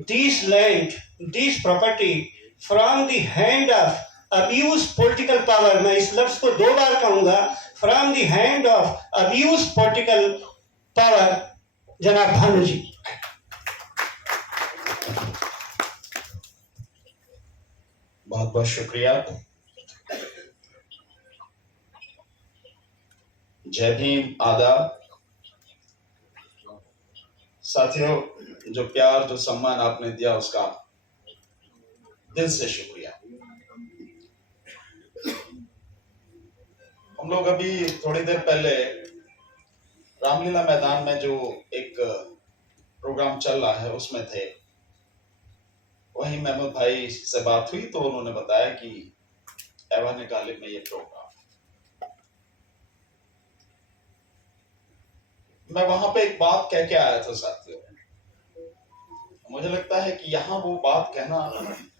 this land, this property from the hand of abused political power. मैं इस लफ्ज को 2 बार कहूंगा, from the hand of abused political power, जनाब भानु जी। बहुत बहुत शुक्रिया। जय भीम, आदाब। साथियों, जो प्यार जो सम्मान आपने दिया उसका दिल से शुक्रिया। हम लोग अभी थोड़ी देर पहले रामलीला मैदान में जो एक प्रोग्राम चल रहा है उसमें थे। वहीं महमूद भाई से बात हुई तो उन्होंने बताया कि ऐवान गालिब में ये प्रोग्राम, मैं वहां पे एक बात कह के आया था साथियों। मुझे लगता है कि यहां वो बात कहना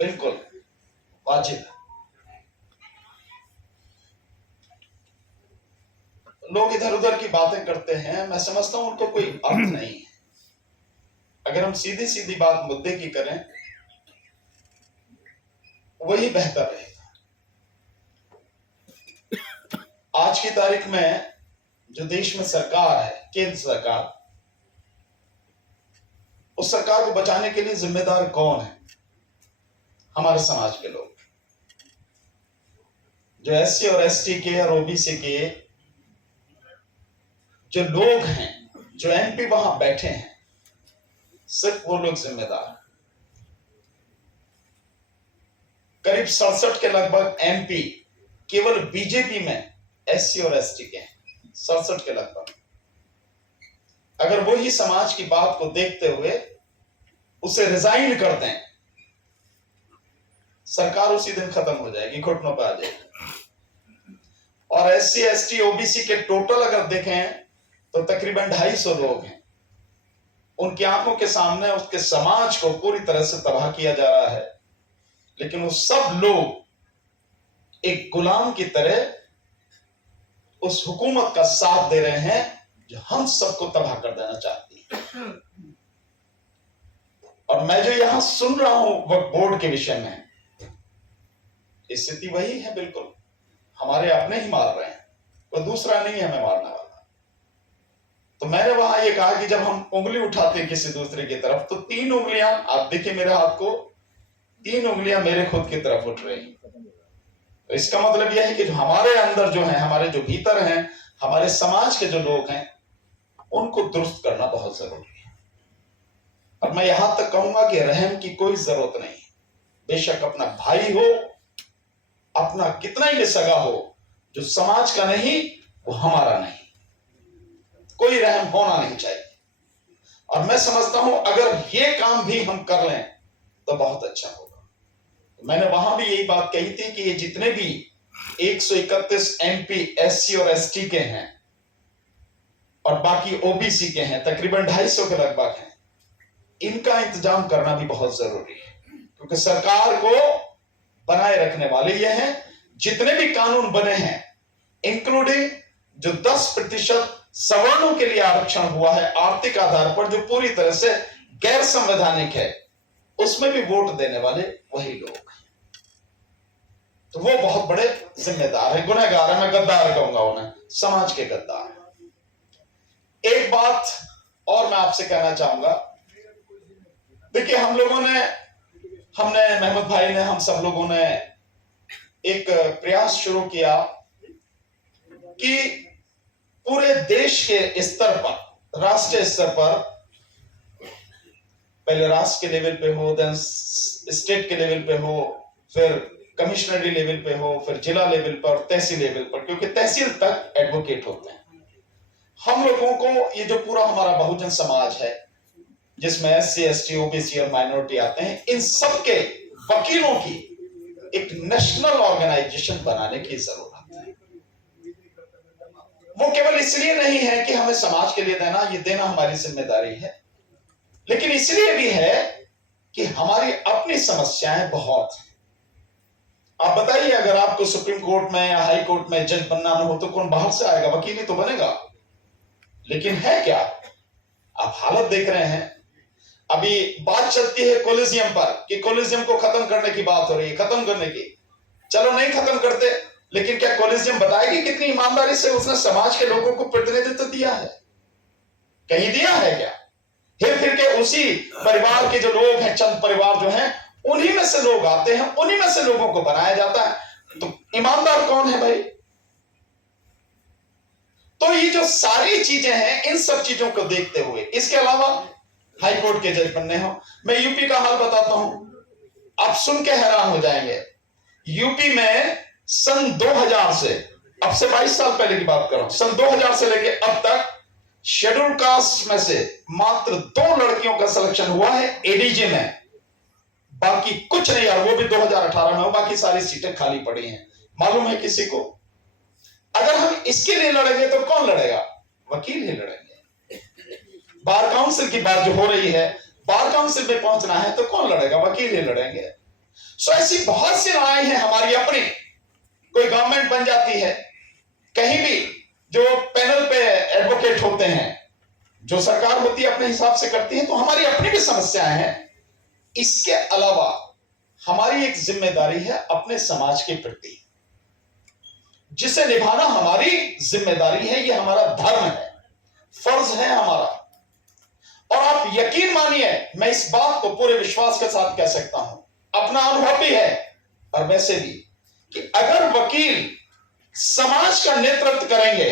बिल्कुल वाजिब है। लोग इधर उधर की बातें करते हैं, मैं समझता हूं उनको कोई अर्थ नहीं है। अगर हम सीधी सीधी बात मुद्दे की करें वही बेहतर रहेगा। आज की तारीख में जो देश में सरकार है, केंद्र सरकार, उस सरकार को बचाने के लिए जिम्मेदार कौन है? हमारे समाज के लोग, जो एससी और एसटी के और ओबीसी के जो लोग हैं, जो एमपी वहां बैठे हैं, सिर्फ वो लोग जिम्मेदार हैं। करीब 67 के लगभग एमपी केवल बीजेपी में एससी और एसटी के हैं, 67 के लगभग। अगर वो ही समाज की बात को देखते हुए उसे रिजाइन कर दें, सरकार उसी दिन खत्म हो जाएगी, घुटनों पर आ जाएगी। और एससी एसटी ओबीसी के टोटल अगर देखें तो तकरीबन 250 लोग हैं। उनकी आंखों के सामने उसके समाज को पूरी तरह से तबाह किया जा रहा है, लेकिन वो सब लोग एक गुलाम की तरह उस हुकूमत का साथ दे रहे हैं जो हम सबको तबाह कर देना चाहती है। और मैं जो यहां सुन रहा हूं वक्फ बोर्ड के विषय में, स्थिति वही है बिल्कुल। हमारे अपने ही मार रहे हैं, कोई दूसरा नहीं हमें मारने वाला। तो मैंने वहां ये कहा कि जब हम उंगली उठाते हैं किसी दूसरे की तरफ, तो 3 उंगलियां, आप देखिए मेरे हाथ को, 3 उंगलियां मेरे खुद की तरफ उठ रही। तो इसका मतलब यह है कि जो हमारे अंदर जो है, हमारे जो भीतर हैं, हमारे समाज के जो लोग हैं, उनको दुरुस्त करना बहुत जरूरी है। और मैं यहां तक कहूंगा कि रहम की कोई जरूरत नहीं। बेशक अपना भाई हो, अपना कितना ही सगा हो, जो समाज का नहीं वो हमारा नहीं, कोई रहम होना नहीं चाहिए। और मैं समझता हूं अगर ये काम भी हम कर लें तो बहुत अच्छा होगा। मैंने वहां भी यही बात कही थी कि ये जितने भी 131 एमपी एससी और एसटी के हैं और बाकी ओबीसी के हैं, तकरीबन 250 के लगभग हैं, इनका इंतजाम करना भी बहुत जरूरी है। क्योंकि सरकार को बनाए रखने वाले ये हैं। जितने भी कानून बने हैं, इंक्लूडिंग जो 10% सवर्णों के लिए आरक्षण हुआ है आर्थिक आधार पर, जो पूरी तरह से गैर संवैधानिक है, उसमें भी वोट देने वाले वही लोग हैं। तो वो बहुत बड़े जिम्मेदार है, गुनहगार है। मैं गद्दार कहूंगा उन्हें, समाज के गद्दार। एक बात और मैं आपसे कहना चाहूंगा। देखिए, हमने महमूद भाई ने, हम सब लोगों ने एक प्रयास शुरू किया कि पूरे देश के स्तर पर, राष्ट्रीय स्तर पर, पहले राष्ट्र के लेवल पे हो, देन स्टेट के लेवल पे हो, फिर कमिश्नरी लेवल पे हो, फिर जिला लेवल पर, तहसील लेवल पर, क्योंकि तहसील तक एडवोकेट होते हैं। हम लोगों को ये जो पूरा हमारा बहुजन समाज है, जिसमें एससी एसटी ओबीसी और माइनॉरिटी आते हैं, इन सब के वकीलों की एक नेशनल ऑर्गेनाइजेशन बनाने की जरूरत है। वो केवल इसलिए नहीं है कि हमें समाज के लिए देना, ये देना हमारी जिम्मेदारी है, लेकिन इसलिए भी है कि हमारी अपनी समस्याएं बहुत हैं। आप बताइए, अगर आपको सुप्रीम कोर्ट में या हाई कोर्ट में जज बनना न हो तो कौन बाहर से आएगा? वकील ही तो बनेगा। लेकिन है क्या, आप हालत देख रहे हैं। अभी बात चलती है कोलिजियम पर कि कोलिजियम को खत्म करने की बात हो रही है, खत्म करने की। चलो नहीं खत्म करते, लेकिन क्या कोलिजियम बताएगी कितनी ईमानदारी से उसने समाज के लोगों को प्रतिनिधित्व दिया है? कहीं दिया है क्या? फिर के उसी परिवार के जो लोग हैं, चंद परिवार जो हैं, उन्हीं में से लोग आते हैं, उन्हीं में से लोगों को बनाया जाता है। तो ईमानदार कौन है भाई? तो ये जो सारी चीजें हैं, इन सब चीजों को देखते हुए, इसके अलावा हाई कोर्ट के जज बनने हो। मैं यूपी का हाल बताता हूं, आप सुन के हैरान हो जाएंगे। यूपी में सन 2000 से, अब से 22 साल पहले की बात कर रहा हूं, सन 2000 से लेके अब तक शेड्यूल कास्ट में से मात्र 2 लड़कियों का सिलेक्शन हुआ है एडीजे में, बाकी कुछ नहीं। और वो भी 2018 में, बाकी सारी सीटें खाली पड़ी हैं। मालूम है किसी को? अगर हम इसके लिए लड़ेंगे तो कौन लड़ेगा? वकील ही लड़ेंगे। बार काउंसिल की बात जो हो रही है, बार काउंसिल में पहुंचना है तो कौन लड़ेगा? वकील ही लड़ेंगे। सो ऐसी बहुत सी लड़ाई है हमारी अपनी। कोई गवर्नमेंट बन जाती है, कहीं भी जो पैनल पे एडवोकेट होते हैं, जो सरकार होती है अपने हिसाब से करती है, तो हमारी अपनी भी समस्याएं हैं। इसके अलावा हमारी एक जिम्मेदारी है अपने समाज के प्रति, जिसे निभाना हमारी जिम्मेदारी है, ये हमारा धर्म है, फर्ज है हमारा। और आप यकीन मानिए, मैं इस बात को पूरे विश्वास के साथ कह सकता हूं, अपना अनुभव भी है और वैसे भी, कि अगर वकील समाज का नेतृत्व करेंगे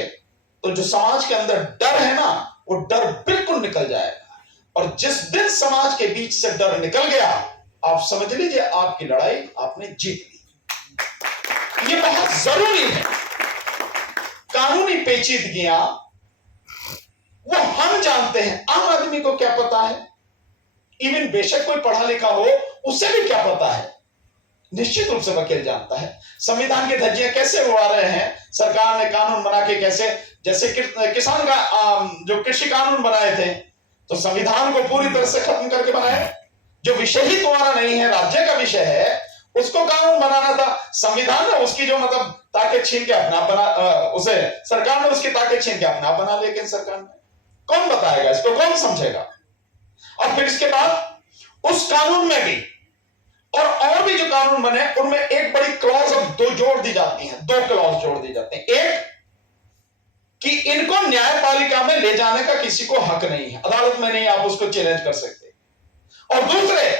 तो जो समाज के अंदर डर है ना, वो डर बिल्कुल निकल जाएगा। और जिस दिन समाज के बीच से डर निकल गया, आप समझ लीजिए आपकी लड़ाई आपने जीत ली। ये बहुत जरूरी है। कानूनी पेचीदगियां वो हम जानते हैं, आम आदमी को क्या पता है? इवन बेशक कोई पढ़ा लिखा हो, उसे भी क्या पता है? निश्चित रूप से वकील जानता है। संविधान की धज्जियां कैसे उड़ा रहे हैं, सरकार ने कानून बना के कैसे, जैसे किसान का जो कृषि कानून बनाए थे, तो संविधान को पूरी तरह से खत्म करके बनाए। जो विषय ही तुम्हारा नहीं है, राज्य का विषय है, उसको कानून बनाना था। संविधान ने उसकी जो मतलब ताकत छीन के अपना बना, उसे सरकार ने उसकी ताकत छीन के अपना बना। लेकिन सरकार ने, कौन बताएगा इसको, कौन समझेगा? और फिर इसके बाद उस कानून में भी और भी जो कानून बने, उनमें एक बड़ी क्लॉज अब 2 जोड़ दी जाती हैं, 2 क्लॉज जोड़ दी जाते हैं। एक कि इनको न्यायपालिका में ले जाने का किसी को हक नहीं है, अदालत में नहीं आप उसको चैलेंज कर सकते। और दूसरे,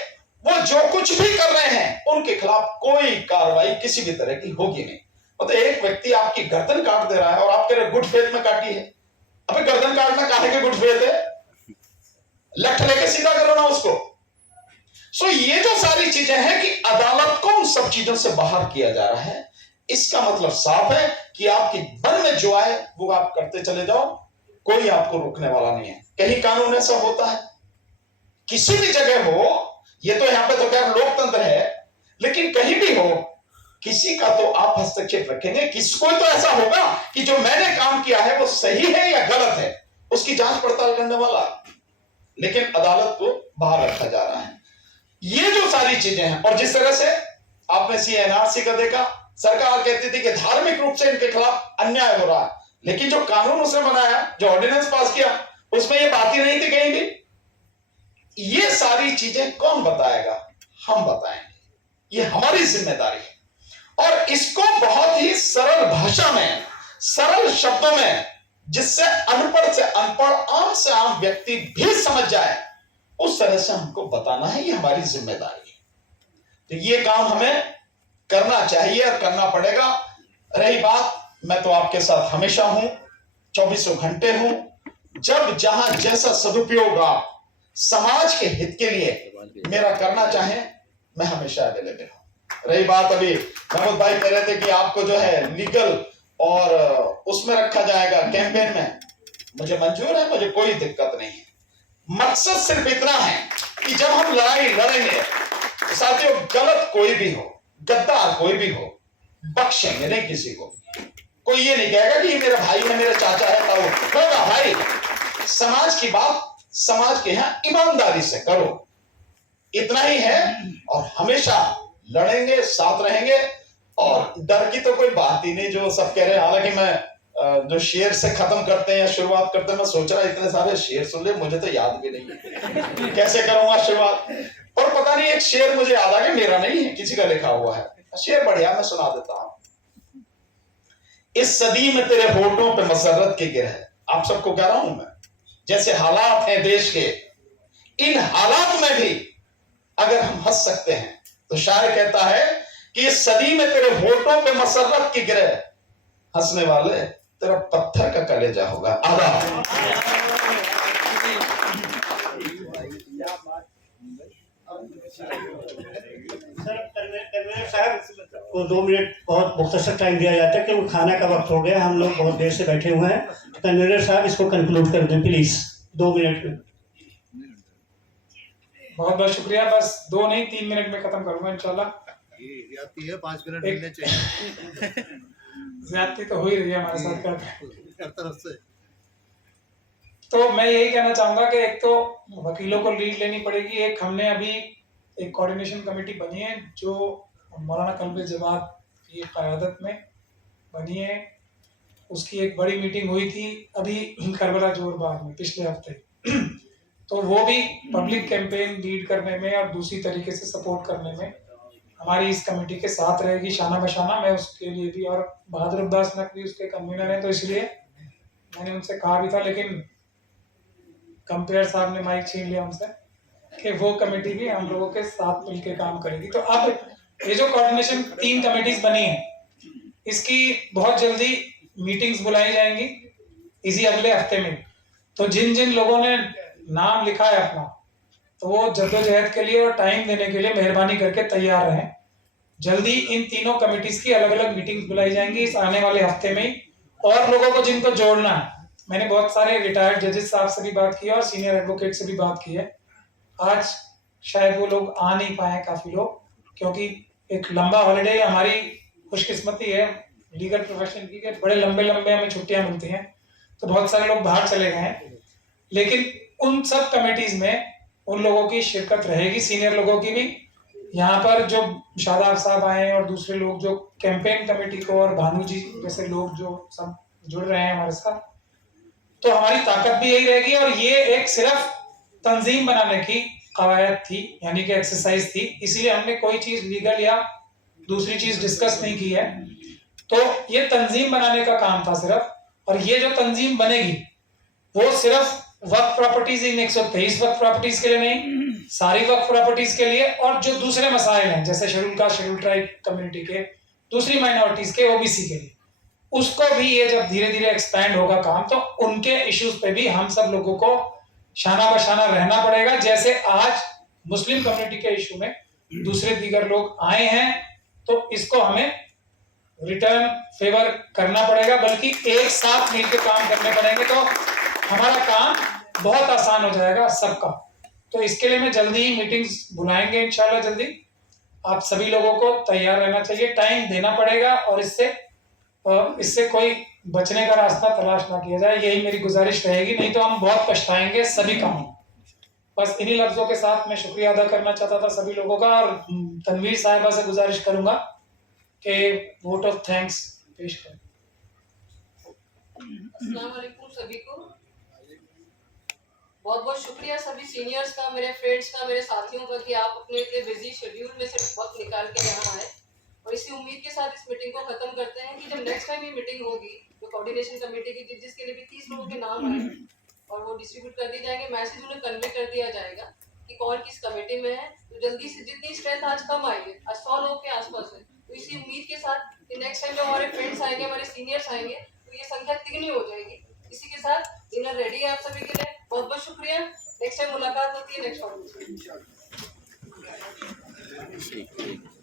वो जो कुछ भी कर रहे हैं उनके खिलाफ कोई कार्रवाई किसी भी तरह की होगी नहीं। मतलब एक व्यक्ति आपकी गर्दन काट दे रहा है और आप कह रहे गुड फेथ में काटी है। अबे गर्दन काटना काहे के गुड फेथ है? लठ लेके सीधा करो ना उसको। सो ये जो सारी चीजें हैं कि अदालत को उन सब चीजों से बाहर किया जा रहा है, इसका मतलब साफ है कि आपके मन में जो आए वो आप करते चले जाओ, कोई आपको रोकने वाला नहीं है। कहीं कानून ऐसा होता है? किसी भी जगह हो, ये तो यहां पे तो खैर लोकतंत्र है, लेकिन कहीं भी हो, किसी का तो आप हस्तक्षेप रखेंगे। किसको तो ऐसा होगा कि जो मैंने काम किया है वो सही है या गलत है, उसकी जांच पड़ताल करने वाला। लेकिन अदालत को बाहर रखा जा रहा है। ये जो सारी चीजें हैं, और जिस तरह से आपने CNRC का देखा, सरकार कहती थी कि धार्मिक रूप से इनके खिलाफ अन्याय हो रहा है, लेकिन जो कानून उसने बनाया, जो ऑर्डिनेंस पास किया, उसमें ये बात ही नहीं थी कहीं भी। ये सारी चीजें कौन बताएगा? हम बताएंगे। ये हमारी जिम्मेदारी है। और इसको बहुत ही सरल भाषा में, सरल शब्दों में, जिससे अनपढ़ से अनपढ़, आम से आम व्यक्ति भी समझ जाए, उस तरह से हमको बताना है। ये हमारी जिम्मेदारी है। तो ये काम हमें करना चाहिए और करना पड़ेगा। रही बात, मैं तो आपके साथ हमेशा हूं, 24 घंटे हूं। जब जहां जैसा सदुपयोग आप समाज के हित के लिए मेरा करना चाहें, मैं हमेशा अवेलेबल हूं। रही बात, अभी महमूद भाई कह रहे थे कि आपको जो है लीगल और उसमें रखा जाएगा कैंपेन में, मुझे मंजूर है, मुझे कोई दिक्कत नहीं है। मकसद सिर्फ इतना है कि जब हम लड़ाई लड़ेंगे तो साथियों, गलत कोई भी हो, गद्दार कोई भी हो, बख्शेंगे नहीं किसी को। कोई ये नहीं कहेगा कि ये मेरा भाई है, मेरा चाचा है, ताऊ होगा। भाई, समाज की बात समाज के यहां ईमानदारी से करो, इतना ही है। और हमेशा लड़ेंगे, साथ रहेंगे, और डर की तो कोई बात ही नहीं, जो सब कह रहे हैं। हालांकि मैं जो शेर से खत्म करते हैं या शुरुआत करते हैं, मैं सोच रहा इतने सारे शेर सुन ले, मुझे तो याद भी नहीं है कैसे करूंगा शुरुआत। पर पता नहीं एक शेर मुझे याद आ गया, मेरा नहीं है, किसी का लिखा हुआ है शेर, बढ़िया मैं सुना देता हूं। इस सदी में तेरे होठों पे मसरत की गिरह, आप सबको कह रहा हूं मैं, जैसे हालात हैं देश के, इन हालात में भी अगर हम हंस सकते हैं तो शायर कहता है कि इस सदी में तेरे होठों पे मसरत की गिरह, हंसने वाले तेरा पत्थर का कलेजा होगा। आधा कन्वीनर साहब को 2 मिनट बहुत मुख्तसर टाइम दिया जाता है क्योंकि खाना का वक्त हो गया, हम लोग बहुत देर से बैठे हुए हैं। तो कन्वीनर साहब इसको कंक्लूड कर दें प्लीज 2 मिनट में। बहुत बहुत शुक्रिया। बस 2 नहीं 3 मिनट में खत्म करूंगा इंशाल्लाह। ज्यादती है 5 मिनट मिलने चाहिए। ज्यादती तो हो ही रही है हमारे साथ हर तरफ से। तो मैं यही कहना चाहूंगा कि एक तो वकीलों को लीड लेनी पड़ेगी, एक हमने अभी एक कोऑर्डिनेशन कमेटी बनी है जो मौलाना कल्बे जमात की क़यादत में बनी है। उसकी एक बड़ी मीटिंग हुई थी अभी करबला जोरबाग में पिछले हफ्ते। तो वो भी पब्लिक कैंपेन लीड करने में और दूसरी तरीके से सपोर्ट करने में हमारी इस कमेटी के साथ रहेगी शाना बशाना। मैं उसके लिए भी, और बहादुर अब्बास नकवी उसके कन्वीनर हैं, तो इसलिए मैंने उनसे कहा भी था, लेकिन कंपेयर साहब ने माइक छीन लिया उनसे कि वो कमेटी भी हम लोगों के साथ मिलकर काम करेगी। तो अब ये जो कोऑर्डिनेशन 3 कमेटीज बनी है, इसकी बहुत जल्दी मीटिंग्स बुलाई जाएंगी इसी अगले हफ्ते में। तो जिन जिन लोगों ने नाम लिखा है अपना, तो वो जद्दोजहद के लिए और टाइम देने के लिए मेहरबानी करके तैयार रहें। जल्दी इन तीनों कमेटीज की अलग अलग मीटिंग्स बुलाई जाएंगी इस आने वाले हफ्ते में ही। और लोगों को जिनको जोड़ना है, मैंने बहुत सारे रिटायर्ड जजेस साहब से भी बात की है और सीनियर एडवोकेट से भी बात की है। आज शायद वो लोग आ नहीं पाए काफी लोग, क्योंकि एक लंबा हॉलिडे हमारी खुशकिस्मती है लीगल प्रोफेशन की कि बड़े लंबे लंबे हमें छुट्टियां मिलती हैं, तो बहुत सारे लोग बाहर चले गए हैं। लेकिन उन सब कमेटीज में उन लोगों की शिरकत रहेगी, सीनियर लोगों की भी। यहाँ पर जो शादाब साहब आए और दूसरे लोग जो कैंपेन कमेटी को, और भानु जी जैसे लोग जो सब जुड़ रहे हैं हमारे साथ, तो हमारी ताकत भी यही रहेगी। और ये एक सिर्फ तंजीम बनाने की कवायद थी, यानी कि एक्सरसाइज थी, इसीलिए हमने कोई चीज लीगल या दूसरी चीज डिस्कस नहीं की है। तो ये तंजीम बनाने का काम था सिर्फ। और ये जो तंजीम बनेगी वो सिर्फ वक्फ प्रॉपर्टीज इन 123 वक्फ प्रॉपर्टीज के लिए नहीं, सारी वक्फ प्रॉपर्टीज के लिए, और जो दूसरे मसाइल हैं जैसे schedule caste schedule tribe community के, दूसरी माइनॉरिटीज के, ओबीसी के लिए, उसको भी ये जब धीरे धीरे एक्सपैंड होगा काम, तो उनके इश्यूज पे भी हम सब लोगों को शाना बशाना रहना पड़ेगा। जैसे आज मुस्लिम कम्युनिटी के इशू में दूसरे दीगर लोग आए हैं, तो इसको हमें रिटर्न फेवर करना पड़ेगा, बल्कि एक साथ मिलकर काम करने पड़ेंगे, तो हमारा काम बहुत आसान हो जाएगा सबका। तो इसके लिए मैं जल्दी ही मीटिंग्स बुलाएंगे इंशाल्लाह जल्दी। आप सभी लोगों को तैयार रहना चाहिए, टाइम देना पड़ेगा, और इससे कोई बचने का रास्ता तलाश ना किया जाए, यही मेरी गुजारिश रहेगी। नहीं तो हम बहुत पछताएंगे सभी कामों। बस इन्हीं लफ्जों के साथ मैं शुक्रिया अदा करना चाहता था सभी लोगों का, और तनवीर साहिबा से गुजारिश करूंगा कि वोट ऑफ थैंक्स पेश करें। अस्सलाम वालेकुम सभी को। बहुत बहुत शुक्रिया सभी सीनियर्स का, मेरे फ्रेंड्स का, मेरे साथियों का कि आप अपने इतने बिजी शेड्यूल में से वक्त निकाल के यहाँ आए। और इसी उम्मीद के साथ इस मीटिंग को खत्म करते हैं कि जब नेक्स्ट टाइम ये मीटिंग होगी, जो कोऑर्डिनेशन कमेटी की, जिसके लिए भी 30 लोगों के नाम आए और वो डिस्ट्रीब्यूट कर दी जाएंगे, मैसेज उन्हें कन्वे कर दिया जाएगा कि कौन किस कमेटी में है। तो जल्दी से, जितनी स्ट्रेंथ आज कम आई है, आज 100 लोगों के आसपास है, तो इसी उम्मीद के साथ कि नेक्स्ट टाइम जब हमारे फ्रेंड्स आएंगे, हमारे सीनियर्स आएंगे, तो ये संख्या तिगनी हो जाएगी। इसी के साथ डिनर रेडी है आप सभी के लिए। बहुत बहुत शुक्रिया। नेक्स्ट टाइम मुलाकात होती है नेक्स्ट कॉन्फ्रेंस में।